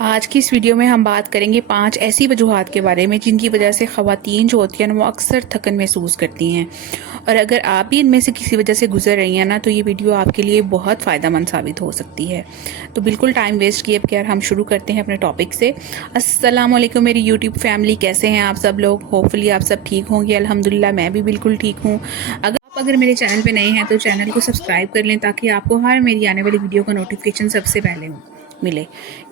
आज की इस वीडियो में हम बात करेंगे 5 ऐसी वजूहात के बारे में जिनकी वजह से ख़वातीन जो होती हैं ना वो अक्सर थकन महसूस करती हैं। और अगर आप भी इनमें से किसी वजह से गुजर रही हैं ना तो ये वीडियो आपके लिए बहुत फ़ायदेमंद साबित हो सकती है। तो बिल्कुल टाइम वेस्ट किए बगैर हम शुरू करते हैं अपने टॉपिक से। अस्सलाम वालेकुम मेरी यूट्यूब फैमिली, कैसे हैं आप सब लोग? होपफुली आप सब ठीक होंगे। अल्हम्दुलिल्लाह मैं भी बिल्कुल ठीक हूँ। अगर मेरे चैनल पे नए हैं तो चैनल को सब्सक्राइब कर लें ताकि आपको हर मेरी आने वाली वीडियो का नोटिफिकेशन सबसे पहले मिले।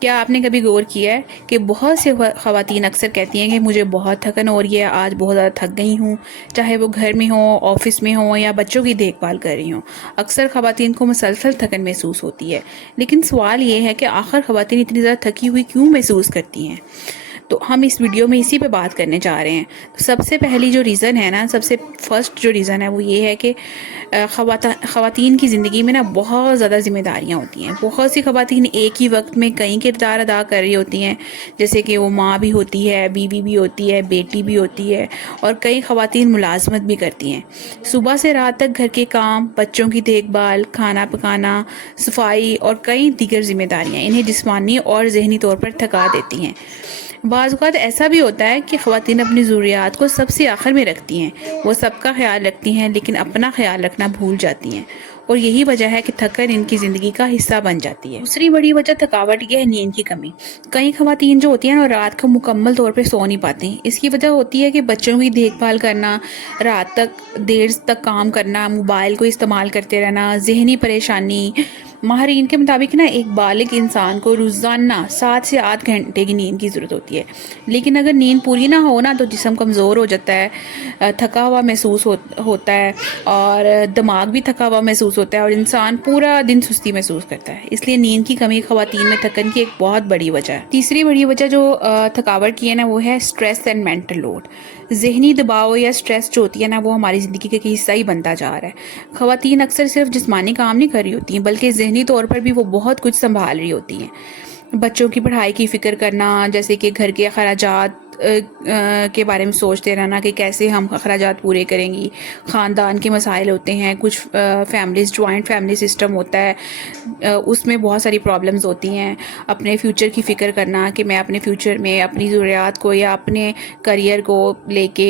क्या आपने कभी गौर किया है कि बहुत से ख़वातीन अक्सर कहती हैं कि मुझे बहुत थकन हो रही है, आज बहुत ज़्यादा थक गई हूँ, चाहे वो घर में हो, ऑफिस में हो या बच्चों की देखभाल कर रही हूँ। अक्सर ख़वातीन को मुसलसल थकन महसूस होती है, लेकिन सवाल ये है कि आखिर ख़वातीन इतनी ज़्यादा थकी हुई क्यों महसूस करती हैं? तो हम इस वीडियो में इसी पे बात करने जा रहे हैं। तो सबसे पहली जो रीज़न है ना, सबसे फर्स्ट जो रीज़न है वो ये है कि ख़वातीन की ज़िंदगी में ना बहुत ज़्यादा ज़िम्मेदारियाँ होती हैं। बहुत सी ख़वातीन एक ही वक्त में कई किरदार अदा कर रही होती हैं, जैसे कि वो माँ भी होती है, बीवी भी होती है, बेटी भी होती है, और कई ख़वातीन मुलाजमत भी करती हैं। सुबह से रात तक घर के काम, बच्चों की देखभाल, खाना पकाना, सफाई और कई दीगर ज़िम्मेदारियाँ इन्हें जिस्मानी और ज़हनी तौर पर थका देती हैं। बाज़ औक़ात ऐसा भी होता है कि ख़वातीन अपनी ज़रूरियात को सबसे आखिर में रखती हैं। वो सबका ख्याल रखती हैं लेकिन अपना ख्याल रखना भूल जाती हैं, और यही वजह है कि थकन इनकी ज़िंदगी का हिस्सा बन जाती है। दूसरी बड़ी वजह थकावट ये है नींद की कमी। कई ख़वातीन जो होती हैं ना रात को मुकम्मल तौर पे सो नहीं पाती। इसकी वजह होती है कि बच्चों की देखभाल करना, रात तक देर तक काम करना, मोबाइल को इस्तेमाल करते रहना, ज़हनी परेशानी। माहरीन के मुताबिक ना एक बालिग इंसान को रोज़ाना 7 से 8 घंटे की नींद की ज़रूरत होती है, लेकिन अगर नींद पूरी ना हो ना तो जिस्म कमज़ोर हो जाता है, थका हुआ महसूस होता है, और दिमाग भी थका हुआ महसूस होता है, और इंसान पूरा दिन सुस्ती महसूस करता है। इसलिए नींद की कमी ख़वातीन में थकन की एक बहुत बड़ी वजह है। तीसरी बड़ी वजह जो थकावट की है ना वो है स्ट्रेस एंड मेंटल लोड। ज़हनी दबाव या स्ट्रेस जो होती है ना वो हमारी ज़िंदगी का हिस्सा ही बनता जा रहा है। ख़वातीन अक्सर सिर्फ जिस्मानी काम नहीं कर रही होती हैं, बल्कि ज़हनी तौर पर भी वो बहुत कुछ संभाल रही होती हैं। बच्चों की पढ़ाई की फ़िक्र करना, जैसे कि घर के अखराजात के बारे में सोचते रहना कि कैसे हम अखराजात पूरे करेंगी। ख़ानदान के मसाइल होते हैं, कुछ फैमिलीज़ जॉइंट फैमिली सिस्टम होता है, उसमें बहुत सारी प्रॉब्लम्स होती हैं। अपने फ्यूचर की फ़िक्र करना कि मैं अपने फ्यूचर में अपनी ज़रूरियात को या अपने करियर को लेके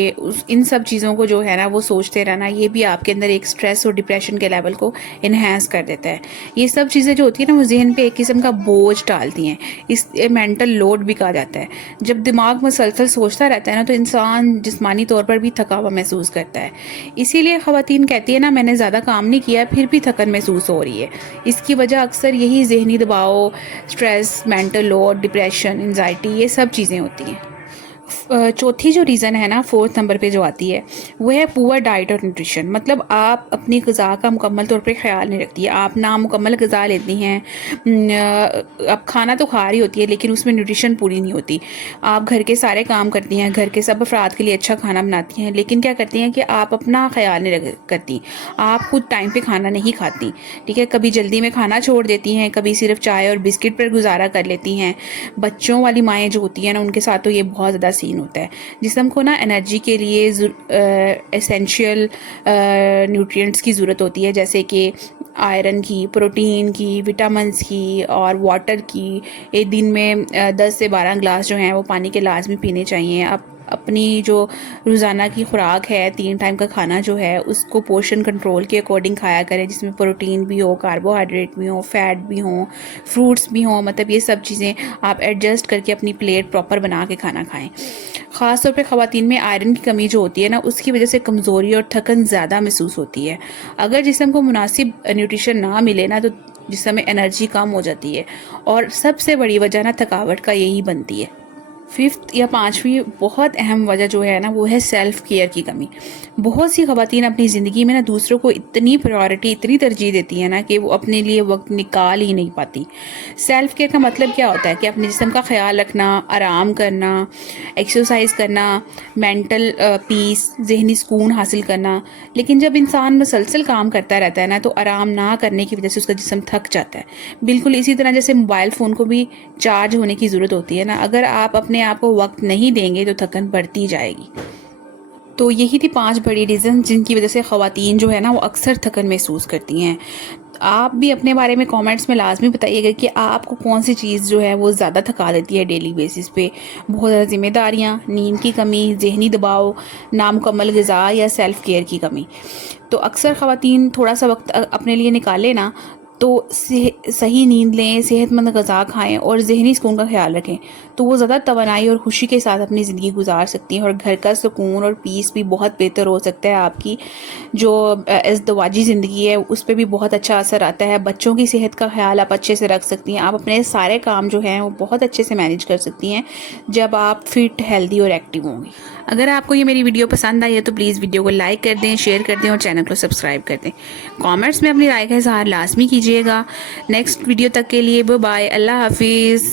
इन सब चीज़ों को जो है ना वो सोचते रहना, ये भी आपके अंदर एक स्ट्रेस और डिप्रेशन के लेवल को इन्हेंस कर देता है। ये सब चीज़ें जो होती है ना वो जहन पे एक किस्म का बोझ डालती हैं। इस मेंटल लोड भी कहा जाता है। जब दिमाग मुसलसल सोचता रहता है ना तो इंसान जिस्मानी तौर पर भी थका हुआ महसूस करता है। इसीलिए ख़वातीन कहती है ना मैंने ज़्यादा काम नहीं किया फिर भी थकन महसूस हो रही है। इसकी वजह अक्सर यही ज़हनी दबाव, stress, mental load, depression, anxiety, ये सब चीज़ें होती हैं। चौथी जो रीज़न है ना, फोर्थ नंबर पे जो आती है, वो है पुअर डाइट और न्यूट्रिशन। मतलब आप अपनी ग़िज़ा का मुकम्मल तौर पे ख्याल नहीं रखती, आप नामुकम्मल ग़िज़ा लेती हैं। आप खाना तो खा रही होती है लेकिन उसमें न्यूट्रिशन पूरी नहीं होती। आप घर के सारे काम करती हैं, घर के सब अफराद के लिए अच्छा खाना बनाती हैं, लेकिन क्या करती हैं कि आप अपना ख्याल नहीं करती। आप खुद टाइम पे खाना नहीं खाती, ठीक है। कभी जल्दी में खाना छोड़ देती हैं, कभी सिर्फ चाय और बिस्किट पर गुजारा कर लेती हैं। बच्चों वाली माएँ जो होती हैं ना उनके साथ तो ये बहुत ज़्यादा सीन होता है। जिस्म को ना एनर्जी के लिए एसेंशियल न्यूट्रिएंट्स की ज़रूरत होती है, जैसे कि आयरन की, प्रोटीन की, विटामिन्स की और वाटर की। एक दिन में 10 से 12 गिलास जो हैं वो पानी के लाजमी पीने चाहिए। अपनी जो रोज़ाना की खुराक है, 3 टाइम का खाना जो है उसको पोर्शन कंट्रोल के अकॉर्डिंग खाया करें, जिसमें प्रोटीन भी हो, कार्बोहाइड्रेट भी हो, फैट भी हो, फ्रूट्स भी हो। मतलब ये सब चीज़ें आप एडजस्ट करके अपनी प्लेट प्रॉपर बना के खाना खाएं। ख़ास तौर पे ख़वातीन में आयरन की कमी जो होती है ना उसकी वजह से कमज़ोरी और थकन ज़्यादा महसूस होती है। अगर जिस्म को मुनासिब न्यूट्रिशन ना मिले ना तो जिस्म में एनर्जी कम हो जाती है, और सबसे बड़ी वजह ना थकावट का यही बनती है। फिफ्थ या पांचवी बहुत अहम वजह जो है ना वो है सेल्फ़ केयर की कमी। बहुत सी ख़वातीन अपनी ज़िंदगी में ना दूसरों को इतनी प्रायोरिटी, इतनी तरजीह देती हैं ना कि वो अपने लिए वक्त निकाल ही नहीं पाती। सेल्फ़ केयर का मतलब क्या होता है कि अपने जिस्म का ख्याल रखना, आराम करना, एक्सरसाइज करना, मेंटल पीस, ज़हनी सुकून हासिल करना। लेकिन जब इंसान मुसलसल काम करता रहता है ना तो आराम ना करने की वजह से उसका जिस्म थक जाता है। बिल्कुल इसी तरह जैसे मोबाइल फ़ोन को भी चार्ज होने की ज़रूरत होती है ना, अगर आप अपने आप को वक्त नहीं देंगे तो थकन बढ़ती जाएगी। तो यही थी 5 बड़ी रीज़न जिनकी वजह से ख़वातीन जो है ना वो अक्सर थकन महसूस करती हैं। آپ بھی اپنے بارے میں کامنٹس میں لازمی بتائیے گا کہ آپ کو کون سی چیز جو ہے وہ زیادہ تھکا دیتی ہے ڈیلی بیسس پہ. بہت زیادہ ذمہ داریاں، نیند کی کمی، ذہنی دباؤ، نامکمل غذا یا سیلف کیئر کی کمی. تو اکثر خواتین تھوڑا سا وقت اپنے لیے نکالیں نا تو صحیح نیند لیں، صحت مند غذا کھائیں اور ذہنی سکون کا خیال رکھیں تو وہ زیادہ توانائی اور خوشی کے ساتھ اپنی زندگی گزار سکتی ہیں، اور گھر کا سکون اور پیس بھی بہت بہتر ہو سکتا ہے. آپ کی جو ازدواجی زندگی ہے اس پہ بھی بہت اچھا اثر آتا ہے. بچوں کی صحت کا خیال آپ اچھے سے رکھ سکتی ہیں. آپ اپنے سارے کام جو ہیں وہ بہت اچھے سے مینیج کر سکتی ہیں جب آپ فٹ، ہیلدی اور ایکٹیو ہوں گی. اگر آپ کو یہ میری ویڈیو پسند آئی ہے تو پلیز ویڈیو کو لائک کر دیں، شیئر کر دیں اور چینل کو سبسکرائب کر دیں. کامنٹس میں اپنی رائے کا اظہار لازمی کیجیے گا. نیکسٹ ویڈیو تک کے لیے بائے، اللہ حافظ.